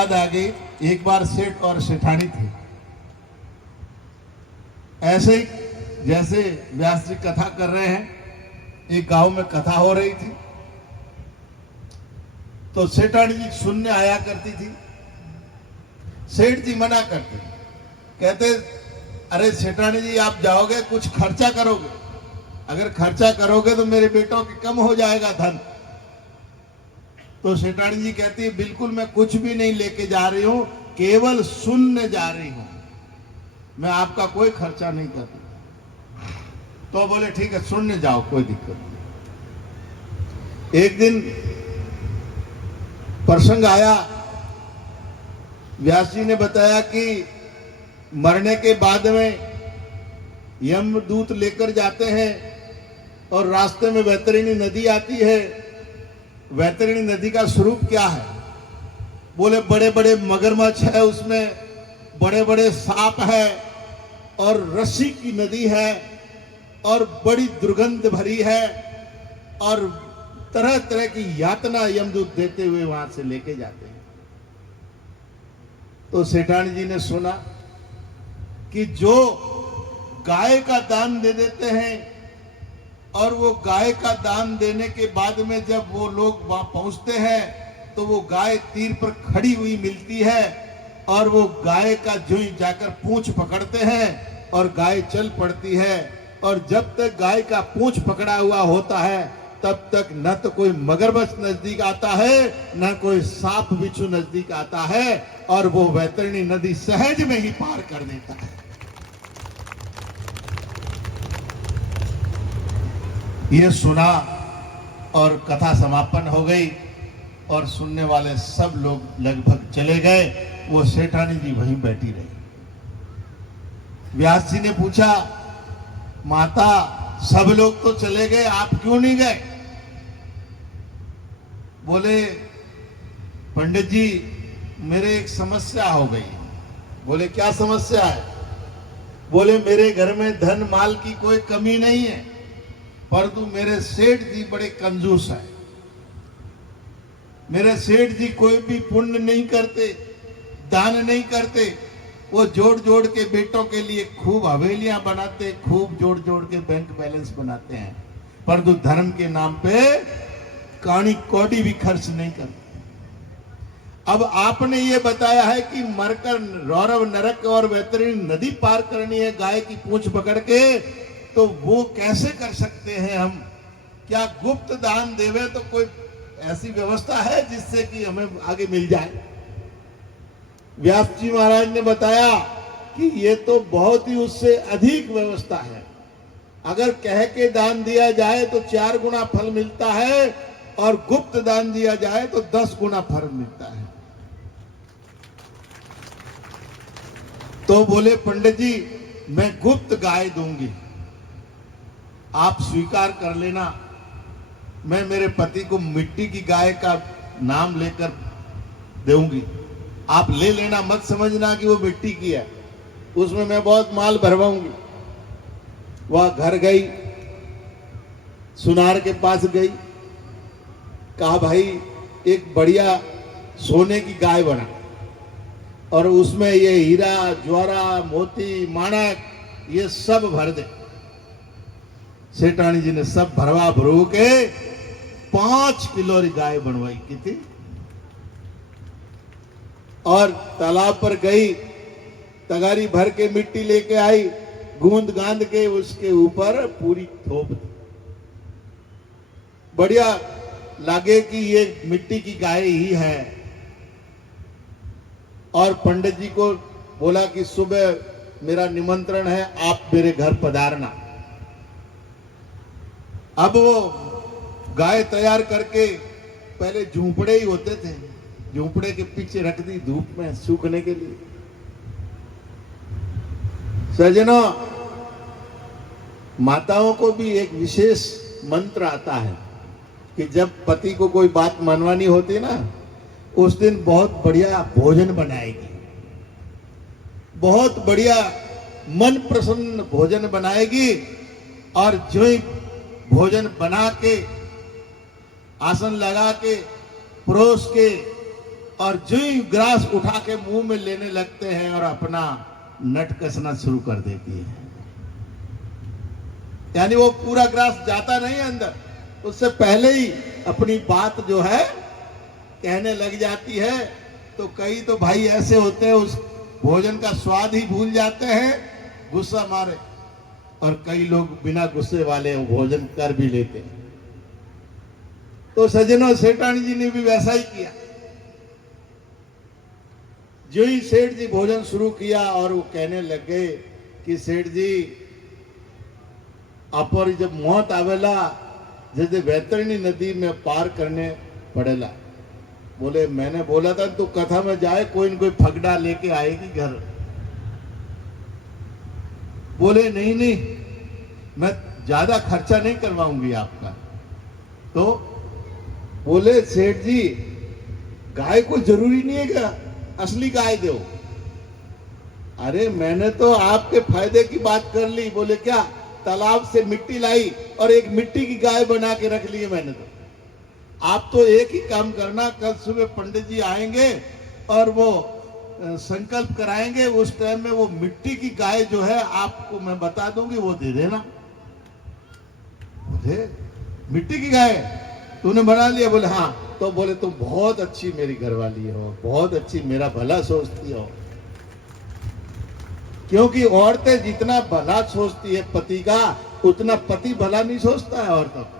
याद आ गई, एक बार सेठ और सेठानी थे। ऐसे ही जैसे व्यास जी कथा कर रहे हैं, एक गांव में कथा हो रही थी, तो सेठानी जी सुनने आया करती थी। सेठ जी मना करते, कहते अरे सेठानी जी आप जाओगे कुछ खर्चा करोगे, अगर खर्चा करोगे तो मेरे बेटों के कम हो जाएगा धन। तो सेठानी जी कहती है बिल्कुल मैं कुछ भी नहीं लेके जा रही हूं, केवल सुनने जा रही हूं, मैं आपका कोई खर्चा नहीं कर रही। तो बोले ठीक है सुनने जाओ, कोई दिक्कत नहीं। एक दिन प्रसंग आया, व्यास जी ने बताया कि मरने के बाद में यमदूत लेकर जाते हैं और रास्ते में वैतरणी नदी आती है। वैतरणी नदी का स्वरूप क्या है? बोले बड़े बड़े मगरमच्छ है उसमें, बड़े बड़े सांप है और रस्सी की नदी है और बड़ी दुर्गंध भरी है और तरह तरह की यातना यमदूत देते हुए वहां से लेके जाते हैं। तो सेठानी जी ने सुना कि जो गाय का दान दे देते हैं और वो गाय का दान देने के बाद में जब वो लोग वहां पहुंचते हैं तो वो गाय तीर पर खड़ी हुई मिलती है और वो गाय का जो ही जाकर पूंछ पकड़ते हैं और गाय चल पड़ती है। और जब तक गाय का पूंछ पकड़ा हुआ होता है तब तक न तो कोई मगरमच्छ नजदीक आता है न कोई सांप बिच्छू नजदीक आता है और वो वैतरणी नदी सहज में ही पार कर देता है। ये सुना और कथा समापन हो गई और सुनने वाले सब लोग लगभग चले गए, वो सेठानी जी वहीं बैठी रही। व्यास जी ने पूछा माता सब लोग तो चले गए, आप क्यों नहीं गए? बोले पंडित जी मेरे एक समस्या हो गई। बोले क्या समस्या है? बोले मेरे घर में धन माल की कोई कमी नहीं है, परंतु मेरे सेठ जी बड़े कंजूस हैं। मेरे सेठ जी कोई भी पुण्य नहीं करते, दान नहीं करते, वो जोड़ जोड़ के बेटों के लिए खूब हवेलियां बनाते, खूब जोड़ जोड़ के बैंक बैलेंस बनाते हैं, परंतु धर्म के नाम पे कानी कौड़ी भी खर्च नहीं करते। अब आपने ये बताया है कि मरकर रौरव नरक और वैतरणी नदी पार करनी है गाय की पूंछ पकड़ के, तो वो कैसे कर सकते हैं हम? क्या गुप्त दान देवे तो कोई ऐसी व्यवस्था है जिससे कि हमें आगे मिल जाए? व्यास जी महाराज ने बताया कि ये तो बहुत ही उससे अधिक व्यवस्था है। अगर कह के दान दिया जाए तो 4 गुना फल मिलता है और गुप्त दान दिया जाए तो 10 गुना फल मिलता है। तो बोले पंडित जी मैं गुप्त गाय दूंगी, आप स्वीकार कर लेना। मैं मेरे पति को मिट्टी की गाय का नाम लेकर दूंगी, आप ले लेना, मत समझना कि वो मिट्टी की है, उसमें मैं बहुत माल भरवाऊंगी। वह घर गई, सुनार के पास गई, कहा भाई एक बढ़िया सोने की गाय बना और उसमें ये हीरा ज्वारा मोती माणक ये सब भर दे। सेठानी जी ने सब भरवा भरू के 5 किलो गाय बनवाई की थी और तालाब पर गई, तगारी भर के मिट्टी लेके आई, गूंद गांद के उसके ऊपर पूरी थोप दी। बढ़िया लगे कि ये मिट्टी की गाय ही है। और पंडित जी को बोला कि सुबह मेरा निमंत्रण है, आप मेरे घर पधारना। अब वो गाय तैयार करके, पहले झूंपड़े ही होते थे, झूंपड़े के पीछे रख दी धूप में सूखने के लिए। सज्जनों, माताओं को भी एक विशेष मंत्र आता है कि जब पति को कोई बात मनवानी होती ना, उस दिन बहुत बढ़िया भोजन बनाएगी, बहुत बढ़िया मन प्रसन्न भोजन बनाएगी। और जो ही भोजन बना के, आसन लगा के, परोस के और जो ही ग्रास उठा के मुंह में लेने लगते हैं और अपना नट कसना शुरू कर देती है। यानी वो पूरा ग्रास जाता नहीं अंदर, उससे पहले ही अपनी बात जो है कहने लग जाती है। तो कई तो भाई ऐसे होते हैं उस भोजन का स्वाद ही भूल जाते हैं गुस्सा मारे, और कई लोग बिना गुस्से वाले भोजन कर भी लेते हैं। तो सज्जनों, सेठानी जी ने भी वैसा ही किया। जो ही सेठ जी भोजन शुरू किया और वो कहने लग गए कि सेठ जी अपर जब मौत आवेला जैसे वैतरणी नदी में पार करने पड़ेला। बोले मैंने बोला था तो कथा में जाए कोई न कोई फगड़ा लेके आएगी घर। बोले नहीं नहीं, मैं ज्यादा खर्चा नहीं करवाऊंगी आपका। तो बोले सेठ जी गाय को जरूरी नहीं है क्या असली गाय दो। अरे मैंने तो आपके फायदे की बात कर ली। बोले क्या, तालाब से मिट्टी लाई और एक मिट्टी की गाय बना के रख ली है मैंने। तो आप तो एक ही काम करना, कल सुबह पंडित जी आएंगे और वो संकल्प कराएंगे, उस टाइम में वो मिट्टी की गाय जो है आपको मैं बता दूंगी, वो दे देना। बोले मिट्टी की गाय तूने बना लिया? बोले हाँ। तो बोले तुम बहुत अच्छी मेरी घरवाली हो, बहुत अच्छी, मेरा भला सोचती हो। क्योंकि औरतें जितना भला सोचती है पति का, उतना पति भला नहीं सोचता है औरतों का।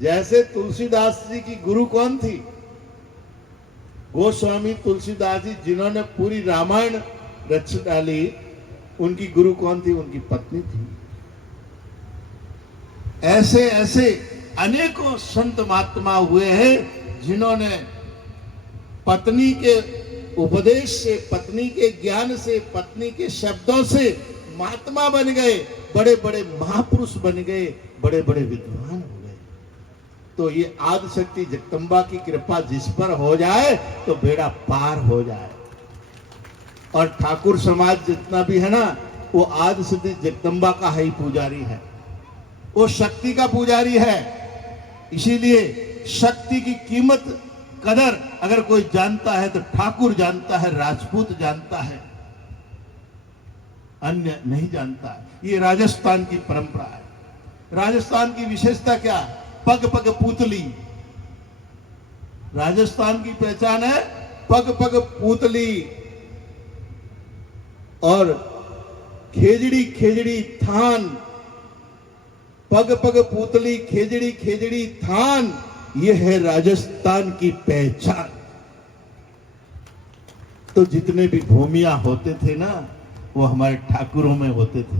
जैसे तुलसीदास जी की गुरु कौन थी? गोस्वामी तुलसीदास जी, जिन्होंने पूरी रामायण रच डाली, उनकी गुरु कौन थी? उनकी पत्नी थी। ऐसे ऐसे अनेकों संत महात्मा हुए हैं जिन्होंने पत्नी के उपदेश से, पत्नी के ज्ञान से, पत्नी के शब्दों से महात्मा बन गए, बड़े बड़े महापुरुष बन गए, बड़े बड़े विद्वान हो गए। तो ये आदिशक्ति जगदम्बा की कृपा जिस पर हो जाए तो बेड़ा पार हो जाए। और ठाकुर समाज जितना भी है ना, वो आदिशक्ति जगदम्बा का ही पुजारी है, वो शक्ति का पुजारी है। इसीलिए शक्ति की कीमत, कदर अगर कोई जानता है तो ठाकुर जानता है, राजपूत जानता है, अन्य नहीं जानता है। ये राजस्थान की परंपरा है। राजस्थान की विशेषता क्या? पग पग पूतली। राजस्थान की पहचान है पग पग पूतली और खेजड़ी खेजड़ी थान। पग पग पूतली, खेजड़ी खेजड़ी थान, ये है राजस्थान की पहचान। तो जितने भी भूमिया होते थे ना, वो हमारे ठाकुरों में होते थे।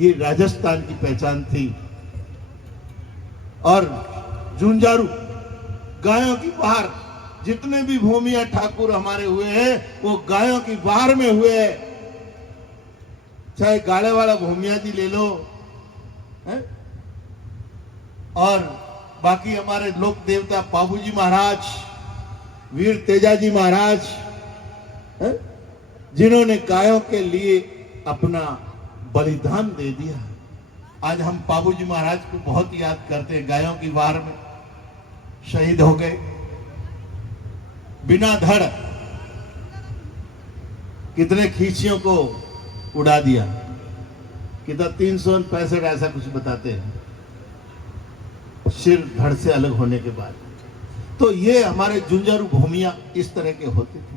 ये राजस्थान की पहचान थी। और झुंझारू गायों की बाहर, जितने भी भूमिया ठाकुर हमारे हुए हैं वो गायों की बाहर में हुए हैं। चाहे गाड़े वाला भूमिया जी ले लो है? और बाकी हमारे लोक देवता पाबूजी महाराज, वीर तेजाजी महाराज है? जिन्होंने गायों के लिए अपना बलिदान दे दिया। आज हम पाबूजी महाराज को बहुत याद करते हैं। गायों की वार में शहीद हो गए, बिना धड़ कितने खींचियों को उड़ा दिया, कितना 365 ऐसा कुछ बताते हैं, सिर धड़ से अलग होने के बाद। तो ये हमारे झुंझारू भूमिया इस तरह के होते थे।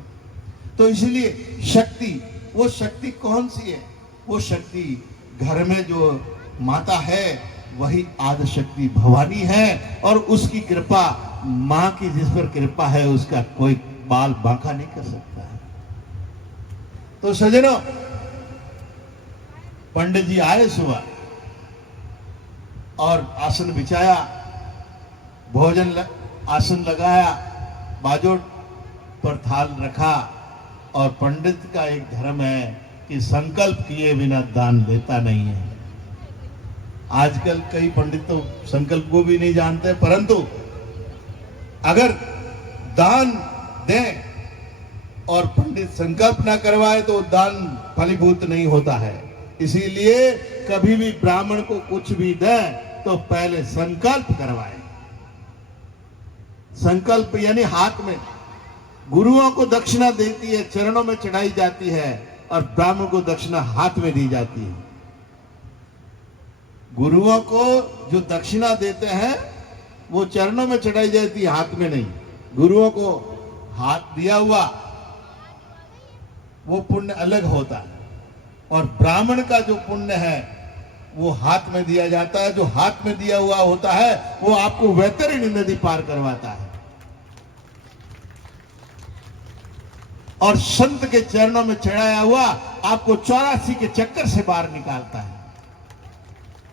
तो इसलिए शक्ति, वो शक्ति कौन सी है? वो शक्ति घर में जो माता है वही आदिशक्ति भवानी है। और उसकी कृपा, माँ की जिस पर कृपा है उसका कोई बाल बांका नहीं कर सकता है। तो सज्जनों, पंडित जी आए सुबह और आसन बिछाया, भोजन आसन लगाया, बाजोट पर थाल रखा। और पंडित का एक धर्म है कि संकल्प किए बिना दान लेता नहीं है। आजकल कई पंडित तो संकल्प को भी नहीं जानते, परंतु अगर दान दें और पंडित संकल्प ना करवाए तो दान फलीभूत नहीं होता है। इसीलिए कभी भी ब्राह्मण को कुछ भी दें तो पहले संकल्प करवाएं। संकल्प यानी हाथ में। गुरुओं को दक्षिणा देती है, चरणों में चढ़ाई जाती है, और ब्राह्मण को दक्षिणा हाथ में दी जाती है। गुरुओं को जो दक्षिणा देते हैं वो चरणों में चढ़ाई जाती है, हाथ में नहीं। गुरुओं को हाथ दिया हुआ वो पुण्य अलग होता है, और ब्राह्मण का जो पुण्य है वो हाथ में दिया जाता है। जो हाथ में दिया हुआ होता है वो आपको वैतरणी नदी पार करवाता है, और संत के चरणों में चढ़ाया हुआ आपको 84 के चक्कर से बाहर निकालता है।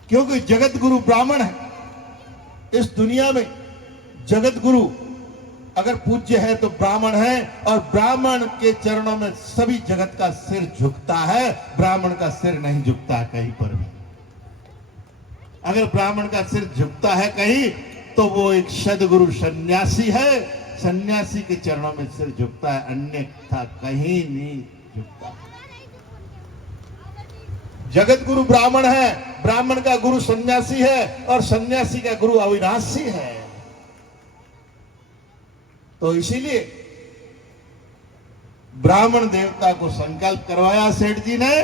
क्योंकि जगत गुरु ब्राह्मण है। इस दुनिया में जगत गुरु अगर पूज्य है तो ब्राह्मण है, और ब्राह्मण के चरणों में सभी जगत का सिर झुकता है। ब्राह्मण का सिर नहीं झुकता कहीं पर भी। अगर ब्राह्मण का सिर झुकता है कहीं तो वो एक सदगुरु सन्यासी है। सन्यासी के चरणों में सिर झुकता है, अन्यथा कहीं नहीं झुकता। जगत गुरु ब्राह्मण है, ब्राह्मण का गुरु सन्यासी है, और सन्यासी का गुरु अविनाशी है। तो इसीलिए ब्राह्मण देवता को संकल्प करवाया सेठ जी ने,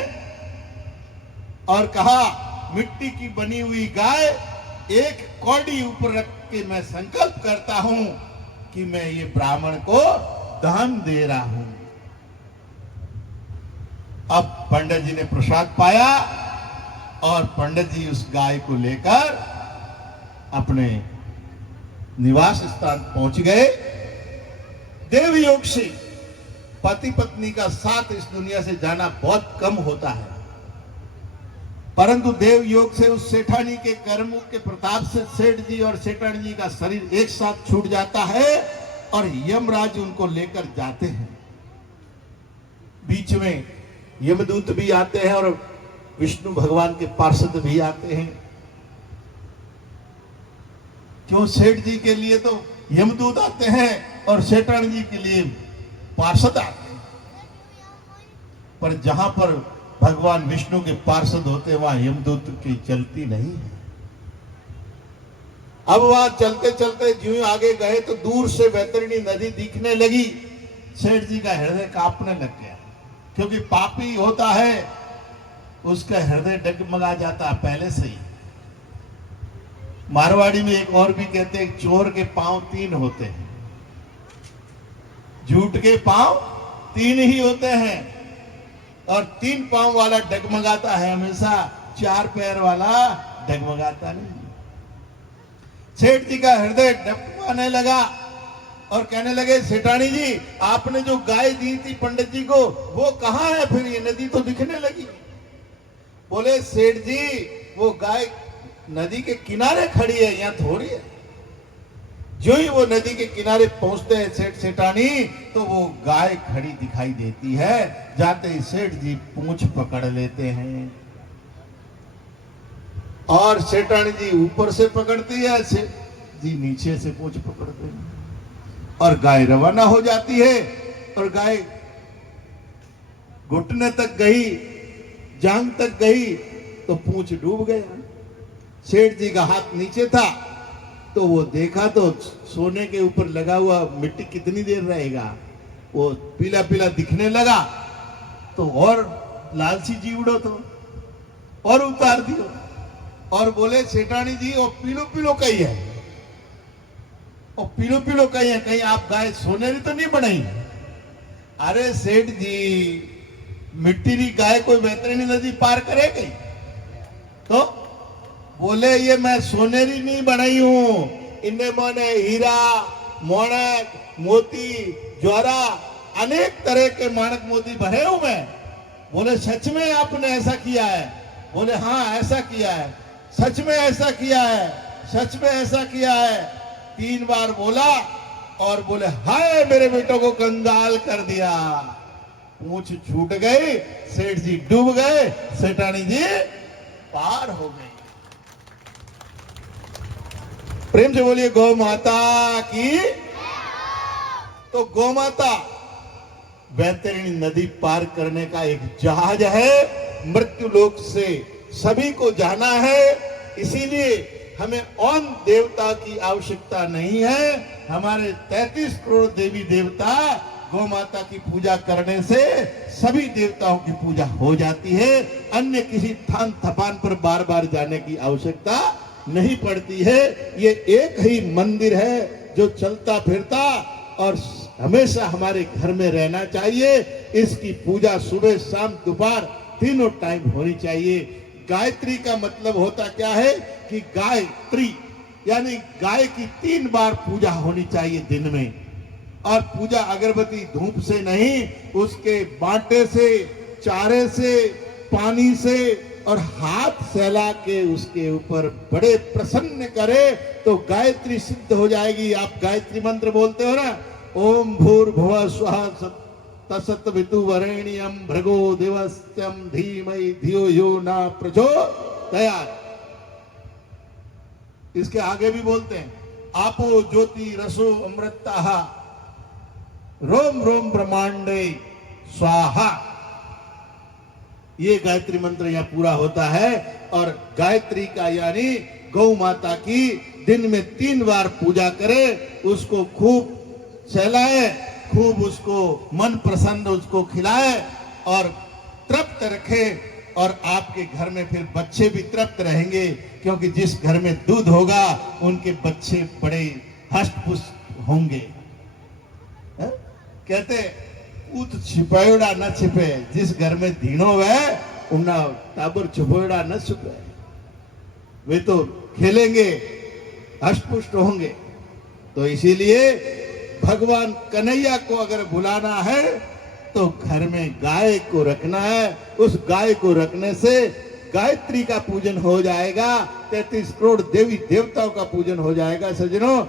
और कहा मिट्टी की बनी हुई गाय एक कौड़ी ऊपर रख के मैं संकल्प करता हूं कि मैं ये ब्राह्मण को दान दे रहा हूं। अब पंडित जी ने प्रसाद पाया, और पंडित जी उस गाय को लेकर अपने निवास स्थान पहुंच गए। देव योग से पति पत्नी का साथ इस दुनिया से जाना बहुत कम होता है, परंतु देव योग से उस सेठानी के कर्मों के प्रताप से सेठ जी और सेठानी जी का शरीर एक साथ छूट जाता है, और यमराज उनको लेकर जाते हैं। बीच में यमदूत भी आते हैं, और विष्णु भगवान के पार्षद भी आते हैं। क्यों? सेठ जी के लिए तो यमदूत आते हैं, और सेठानी जी के लिए पार्षद आते हैं। पर जहां पर भगवान विष्णु के पार्षद होते वहां यमदूत की चलती नहीं है। अब वहां चलते चलते ज्यों आगे गए तो दूर से वैतरणी नदी दिखने लगी। सेठ जी का हृदय कांपने लग गया, क्योंकि पापी होता है उसका हृदय डगमगा जाता है पहले से ही। मारवाड़ी में एक और भी कहते हैं, चोर के पांव 3 होते हैं, झूठ के पांव 3 ही होते हैं, और 3 पांव वाला डगमगाता है हमेशा, 4 पैर वाला डगमगाता नहीं। सेठ जी का हृदय डगमगाने लगा, और कहने लगे, सेठानी जी आपने जो गाय दी थी पंडित जी को वो कहां है? फिर ये नदी तो दिखने लगी। बोले, सेठ जी वो गाय नदी के किनारे खड़ी है, यहां थोड़ी है। जो ही वो नदी के किनारे पहुंचते हैं सेठ सेठानी, तो वो गाय खड़ी दिखाई देती है। जाते ही सेठ जी पूंछ पकड़ लेते हैं, और सेठानी जी ऊपर से पकड़ती है, सेठ जी नीचे से पूंछ पकड़ते हैं, और गाय रवाना हो जाती है। और गाय घुटने तक गई, जांग तक गई, तो पूंछ डूब गया। सेठ जी का हाथ नीचे था, तो वो देखा तो सोने के ऊपर लगा हुआ मिट्टी कितनी देर रहेगा, वो पीला पीला दिखने लगा। तो और लालची जीवड़ो तो और उतार दियो, और बोले, सेठानी जी वो पीलो पीलो कहीं है, और पीलो पीलो कहीं है, कहीं आप गाय सोनेरी तो नहीं बनाई? अरे सेठ जी, मिट्टी की गाय कोई वैतरणी नदी पार करे गई? तो बोले, ये मैं सोनेरी नहीं बनाई हूं, इनमें मैंने हीरा, मोणक, मोती, ज्वारा, अनेक तरह के माणक मोती भरे हुए हैं। बोले, सच में आपने ऐसा किया है? बोले, हाँ ऐसा किया है। सच में ऐसा किया है? सच में ऐसा किया है। 3 बार बोला, और बोले, हाय मेरे बेटों को कंगाल कर दिया। पूंछ छूट गई, सेठ जी डूब गए, सेठानी जी पार हो गई। प्रेम से बोलिए गौ माता की। तो गौ माता वैतरणी नदी पार करने का एक जहाज है, मृत्यु लोक से सभी को जाना है। इसीलिए हमें और देवता की आवश्यकता नहीं है। हमारे 33 करोड़ देवी देवता गौ माता की पूजा करने से सभी देवताओं की पूजा हो जाती है। अन्य किसी थान थपान पर बार बार जाने की आवश्यकता नहीं पड़ती है। ये एक ही मंदिर है जो चलता फिरता और हमेशा हमारे घर में रहना चाहिए। इसकी पूजा सुबह शाम दोपहर तीनों टाइम होनी चाहिए। गायत्री का मतलब होता क्या है कि गायत्री यानी गाय की 3 बार पूजा होनी चाहिए दिन में। और पूजा अगरबत्ती धूप से नहीं, उसके बाटे से, चारे से, पानी से और हाथ फैला के उसके ऊपर बड़े प्रसन्न करे तो गायत्री सिद्ध हो जाएगी। आप गायत्री मंत्र बोलते हो ना, ओम भूर्भुवः स्वः तत्सवितुर्वरेण्यं भर्गो देवस्यं धीमहि धियो यो न प्रचोदयात्। इसके आगे भी बोलते हैं, आपो ज्योति रसो अमृतः रोम रोम ब्रह्मांडे स्वाहा। ये गायत्री मंत्र यहां पूरा होता है। और गायत्री का यानी गौ माता की दिन में 3 बार पूजा करे, उसको खूब सहलाए, खूब उसको मन प्रसन्न उसको खिलाए और तृप्त रखे। और आपके घर में फिर बच्चे भी तृप्त रहेंगे, क्योंकि जिस घर में दूध होगा उनके बच्चे बड़े हष्ट-पुष्ट होंगे। कहते ऊत छिपायोड़ा न छिपे, जिस घर में धीनो है उन्ना टाबर छिपायोड़ा न छिपे। वे तो खेलेंगे, हष्ट-पुष्ट होंगे। तो इसीलिए भगवान कन्हैया को अगर बुलाना है तो घर में गाय को रखना है। उस गाय को रखने से गायत्री का पूजन हो जाएगा, 33 करोड़ देवी देवताओं का पूजन हो जाएगा। सज्जनों,